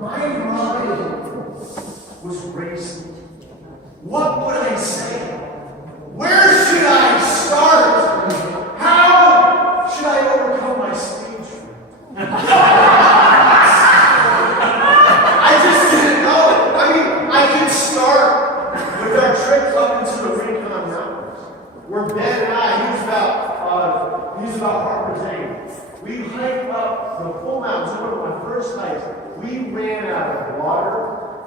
My mind was racing. What would I say? Where should I start? How should I overcome my stage fright? I just didn't know. I mean, I could start with our trip up into the Rincon Mountains, where Ben and I, he was about Harper's Age. We hiked up the full mountains. One of my first hikes. We ran out of water.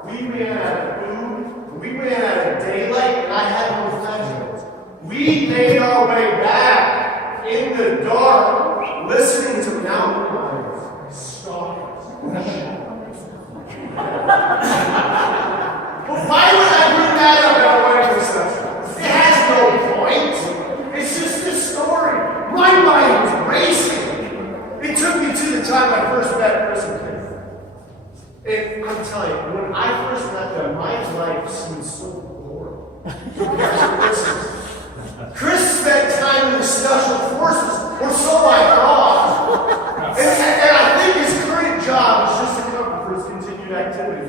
We ran out of food. We ran out of daylight, and I had no flashlights. We made our way back in the dark, listening to mountain lions stalk us. But why would I bring that up at a wedding reception? It has no point. It's just a story. My mind was racing. It took me to the time I first met Chris and Kim. And I'm telling you, when I first met them, my life seemed so boring. Chris spent time in the special forces, or so I thought. And I think his current job is just a cover for his continued activity.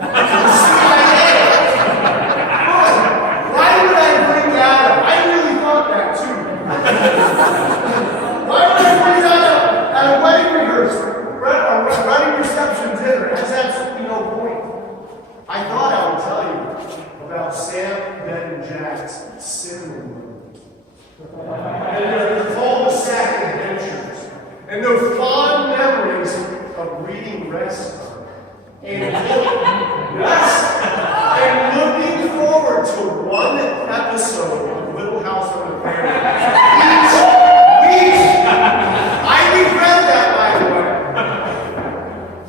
Why would I bring that up? I really thought that too. Why would I bring that up at a wedding rehearsal, or running reception dinner? It has absolutely no point. I thought I would tell you about Sam, Ben, and Jack's cinnamon rolls, and their cul-de-sac adventures, and their fond memories of reading recipes, and looking forward to one episode of Little House on the Prairie. I regret that, by the way.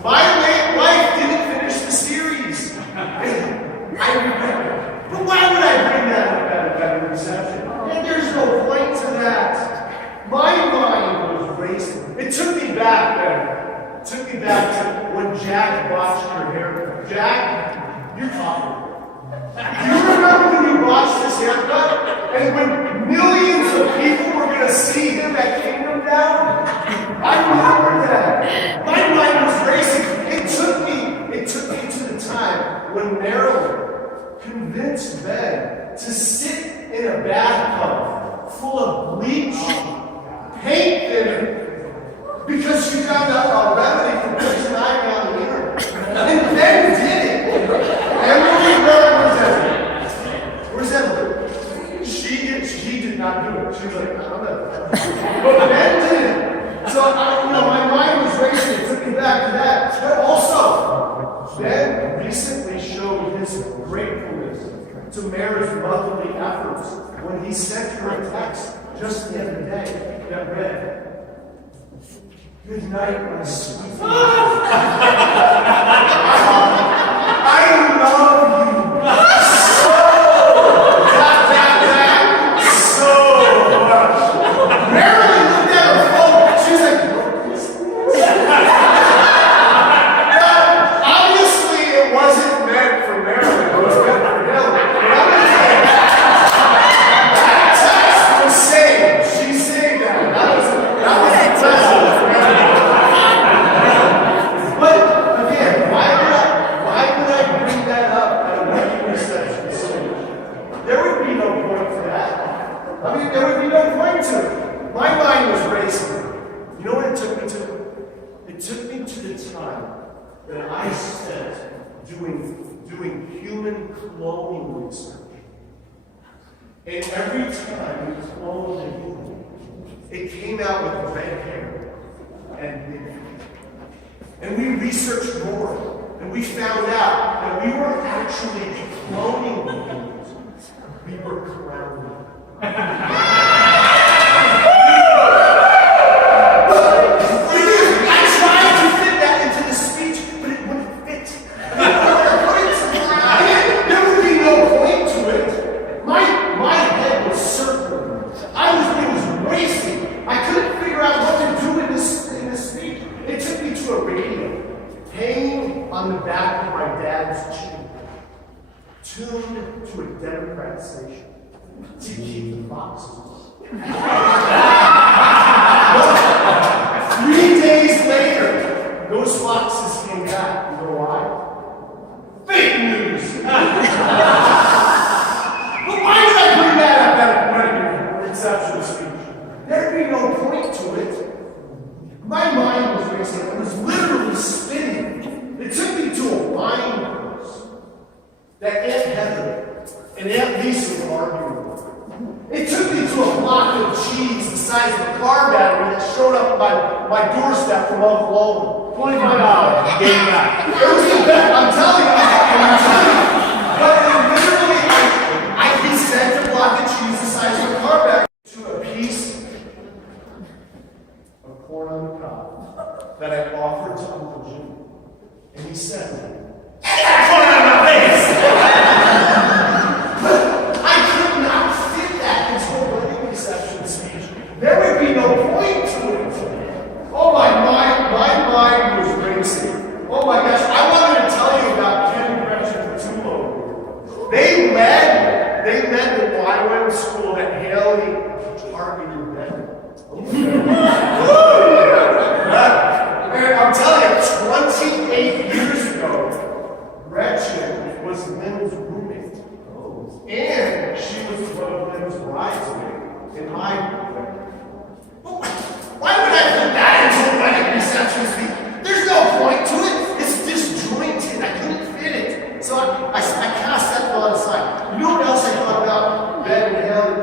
My late wife didn't finish the series. I regret it. But why would I bring that up at a better reception? And there's no point to that. My mind was racing. It took me back, man. It took me back to when Jack watched your haircut. Jack, you're talking. Do you remember when you watched this haircut? And when millions of people were going to see him at Kingdom Down? I remember that. My mind was racing. It took me to the time when Marilyn convinced Ben to sit in a bathtub full of bleach, paint thinner, because she found out a remedy for poison ivy on the internet. And Ben did it. Emily, where's Emily? She did not do it. She was like, I'm not. But Ben did it. So my mind was racing. It took me back to that. But also, Ben recently showed his gratefulness to Mary's motherly efforts when he sent her a text just the other day that read, "Good night, my sweet." I love you so much. Marilyn looked at her phone. She was like, what is this? Now, obviously, it wasn't meant for Marilyn. It was meant for Hillary. But I'm going to say that text was saved. She saved that. That was impressive. But again, why would I bring that up at a wedding reception? There would be no point to that. I mean, there would be no point to it. My mind was racing. You know what it took me to? It took me to the time that I spent doing human cloning research. And every time we cloned a human, it came out with red hair and big feet. And we researched more, and we found out that we weren't actually cloning the humans. We were crowning. I tried to fit that into the speech, but it wouldn't fit. There would be no point to it. My head was circling. It was racing. I couldn't figure out what to do in this speech. It took me to a radio, hanging on the back of my dad's cheek, tuned to a Democrat station to keep the boxes. 3 days later, those foxes came back. piece of argument. It took me to a block of cheese the size of a car battery that showed up on my doorstep from Uncle Owen. $25. Game back. It was the best. I'm telling you. But literally, he sent a block of cheese the size of a car battery to a piece of corn on the cob that I offered to Uncle Jim. And he said, "Get that corn out of my face!" But I could not fit that into a wedding reception speech. There would be no point to it. Oh, my mind was racing. Oh my gosh, I wanted to tell you about Ken and Gretchen Tulo. They led the YWAM school that Hailey targeted them. I'm telling you, 28 years ago, Gretchen was Lynn's roommate. And she was one of Lynn's bridesmaids in my wedding. Why would I put that into a wedding reception speech? There's no point to it. It's disjointed. I couldn't fit it. So I cast that thought aside. You know what else I thought about Ben and Hailey?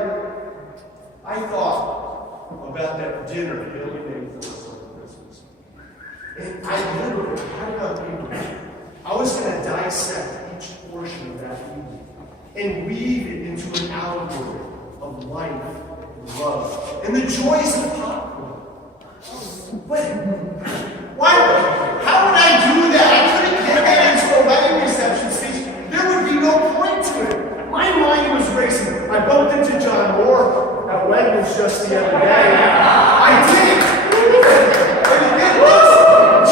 I thought about that dinner Hailey made for us on Christmas. And I literally had enough people. I was going to dissect each portion of that evening and weave it into an allegory of life and love and the joys of popcorn. But how would I do that? I couldn't get that into a wedding reception speech. There would be no point to it. My mind was racing. I bumped into John Moore at Wegmans just the other day. I did. But the thing was,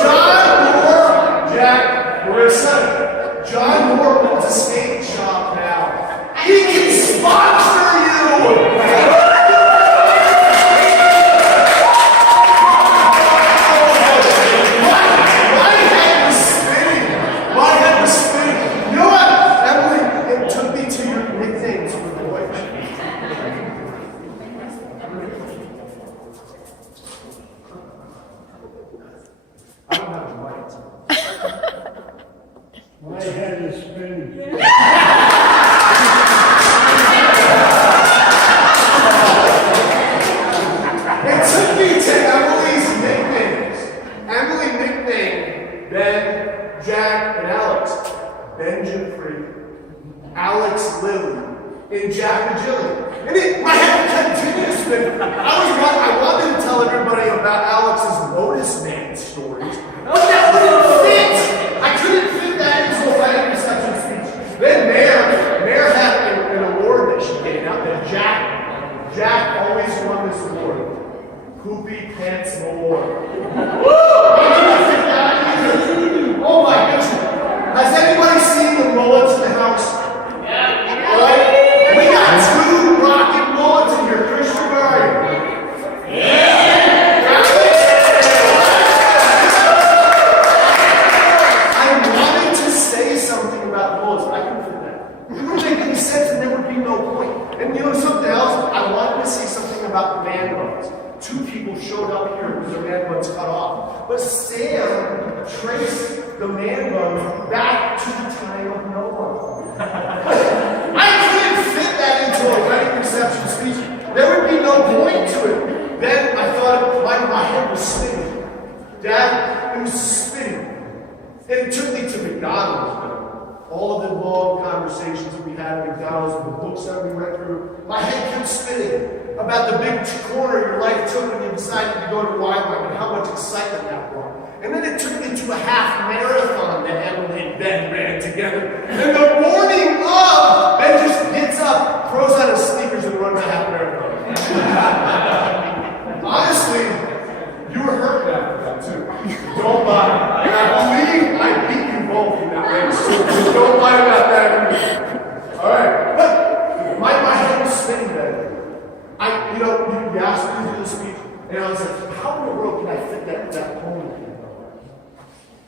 John Moore, Jack, Marissa, John Moore owns a steak shop now. He can sponsor you. My head is spinning. It took me to Emily's nicknames. Emily nicknamed Ben, Jack, and Alex. Benjamin Free, Alex Lily, and Jack Magilli. And my head continued to spin. I wanted to tell everybody about Alex's Lotus Man stories, but that wouldn't fit. I couldn't fit that into a wedding reception speech. Then Mare had an award that she gave out that Jack always won this award. Poopy Pants Award. Oh my goodness. Has anybody seen the mullets in the house? Yeah. All right? We got two rockin' mullets in here. Christian Murray. Yeah. I wanted to say something about mullets, but I couldn't fit that. It wouldn't make any sense and there would be no point. And you know something else? I wanted to say something about the man buns. Two people showed up here with their man buns cut off. But Sam traced the man buns back to the time of Noah. I couldn't fit that into a wedding reception speech. There would be no point to it. Then I thought my head was spinning. Dad, it was spinning. And it took me to McDonald's. All of the long conversations that we had at McDonald's and the books that we went through, my head kept spinning about the big corner your life took when you decided to go to YWAM and how much excitement that brought. And then it took me to a half marathon that Emily and Ben ran together. And the morning of, Ben just gets up, throws on his sneakers, and runs a half marathon. Honestly, you were hurt after that too. Don't lie. And I believe I beat you both in that race. So don't lie about that. All right. But my head was spinning then. You asked me to do the speech, and I was like, how in the world can I fit that poem in?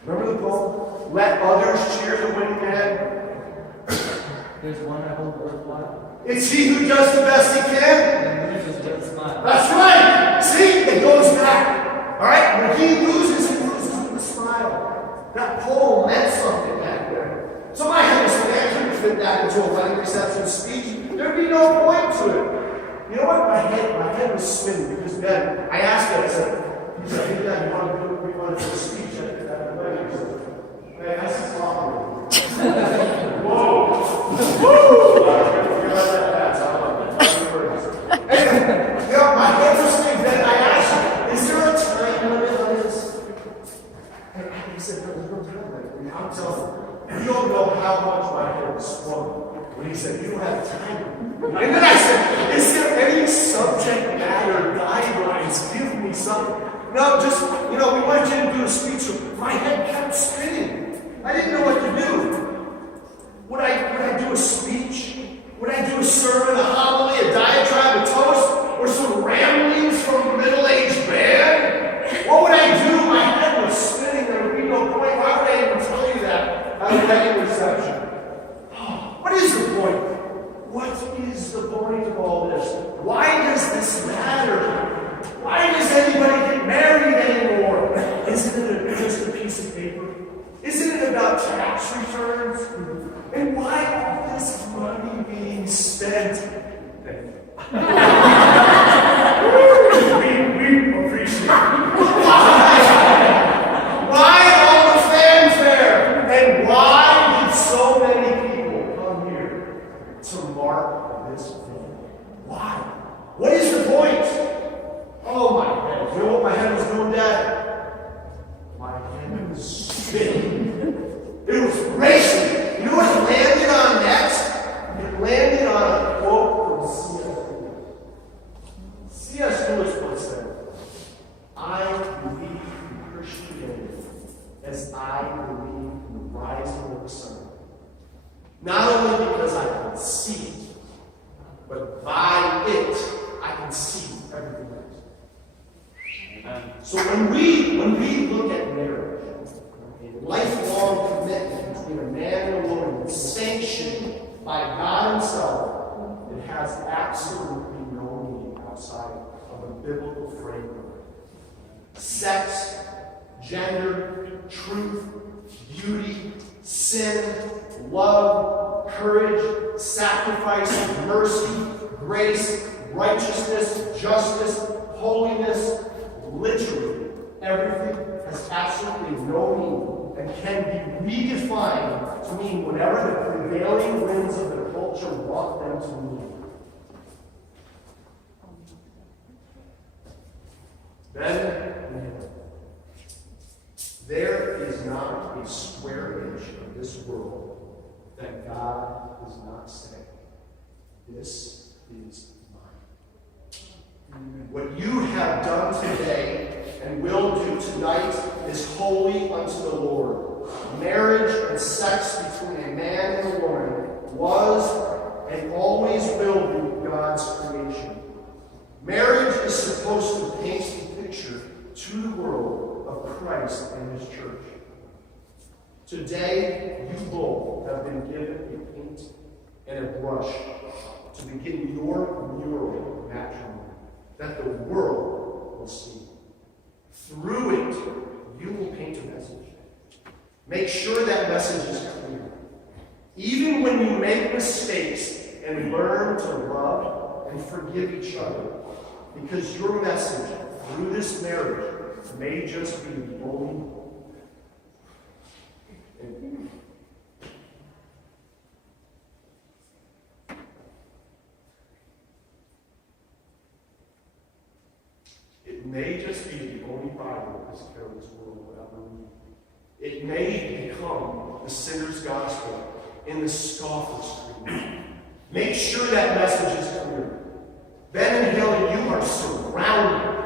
Remember the poem? Let others cheer the winning man. There's one that holds worthwhile. It's he who does the best he can. And loses with a smile. That's right. See, it goes back. All right? When he loses with a smile. That poem meant something back there. So my head was spinning. I couldn't fit that into a wedding reception speech. no point to it. You know what? My head was spinning because Ben, I asked him, I said, hey, Dad, we want to do a speech at the wedding. He said, man, that's a problem. Whoa! Woo! You know, my head was spinning. Then I asked him, is there a time limit on this? And he said, no, there's no time limit. I'm telling you, you don't know how much my head was swung. When he said, you don't have time. And then I said, is there any subject matter guidelines? Give me something. No, just, we wanted you to do a speech. So my head kept spinning. I didn't know what to do. Would I do a speech? Would I do a sermon, a homily, a diatribe, a toast, or some ramblings from a middle-aged man? What would I do? My head was spinning. There would be no point. Why would I even tell you that at a wedding reception? What is the point? What is the point of all this? Why does this matter? Why does anybody get married anymore? Isn't it just a piece of paper? Isn't it about tax returns? And why all this money being spent? we appreciate it. Why all the fanfare? And why did so many people come here to mark this day? Why? What is the point? Oh my head. You know what my head was doing, Dad? My head was spinning. It was racing. You know what it landed on next? It landed on a quote from C.S. Lewis. C.S. Lewis once said, I believe in Christianity as I believe in the rising of the sun. Not only because I can see it, but by it I can see everything else. So when we look at marriage, a lifelong commitment between a man and a woman sanctioned by God Himself, it has absolutely no meaning outside of a biblical framework. Sex, gender, truth, beauty, sin, love, courage, sacrifice, mercy, grace, righteousness, justice, holiness, literally everything has absolutely no meaning and can be redefined to mean whatever the prevailing winds of the culture want them to mean. Then, there is not a square inch of this world that God does not say, this is mine. What you have done today and will do tonight is holy unto the Lord. Marriage and sex between a man and a woman was and always will be God's creation. Marriage is supposed to paint the picture to the world of Christ and His church. Today, you both have been given a paint and a brush to begin your mural of matrimony that the world will see. Through it, you will paint a message. Make sure that message is clear. Even when you make mistakes, and learn to love and forgive each other, because your message through this marriage may just be only it may just be the only Bible that takes care of this world without believing. It may become the sinner's gospel in the scoffer's creed. Make sure that message is clear. Ben and Hailey, you are surrounded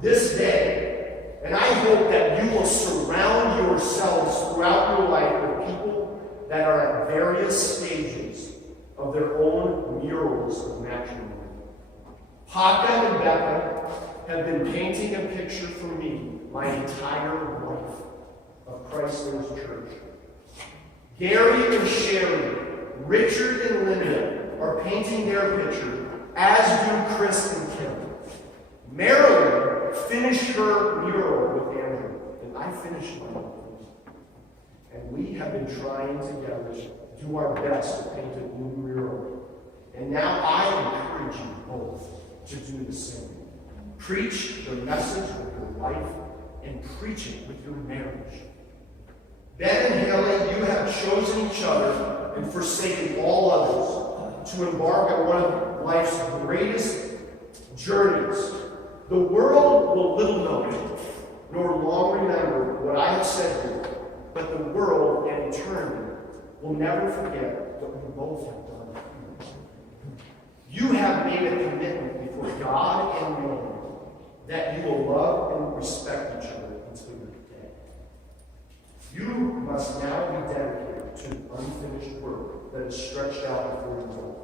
this day, and I hope that you will surround yourselves throughout your life with people that are at various stages of their own murals of matrimony. Haka and Becca have been painting a picture for me my entire life of Christ and His church. Gary and Sherry, Richard and Linda are painting their picture, as do Chris and Kim. Marilyn finished her mural with Andrew, and I finished mine. And we have been trying together to do our best to paint a new mural And now I encourage you both to do the same. Preach the message with your life and preach it with your marriage. Ben and Hailey, you have chosen each other and forsaken all others to embark on one of life's greatest journeys. The world will little know it, nor long remember what I have said here, but the world and eternity will never forget what you both have done. You have made a commitment before God and man that you will love and respect each other until your dead. You must now be dedicated to the unfinished work that is stretched out before you all.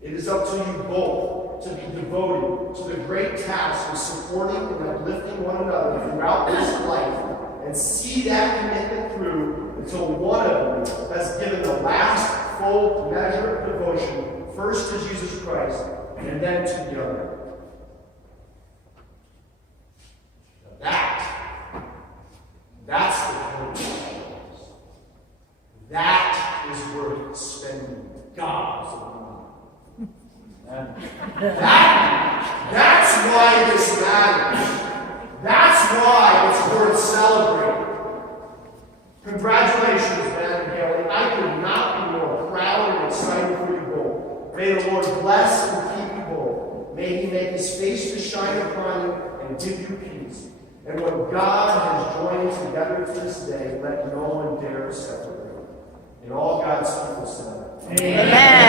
It is up to you both to be devoted to the great task of supporting and uplifting one another throughout this life and see that commitment through until one of you has given the last full measure of devotion first to Jesus Christ and then to the other. That's the hope. That is worth spending God's money. That's why this matters. That's why it's worth celebrating. Congratulations, Ben and Hailey. I could not be more proud and excited for you both. May the Lord bless and keep you both. May He make His face to shine upon you and give you peace. And what God has joined together to this day, let no one dare separate. And all God's people said, Amen.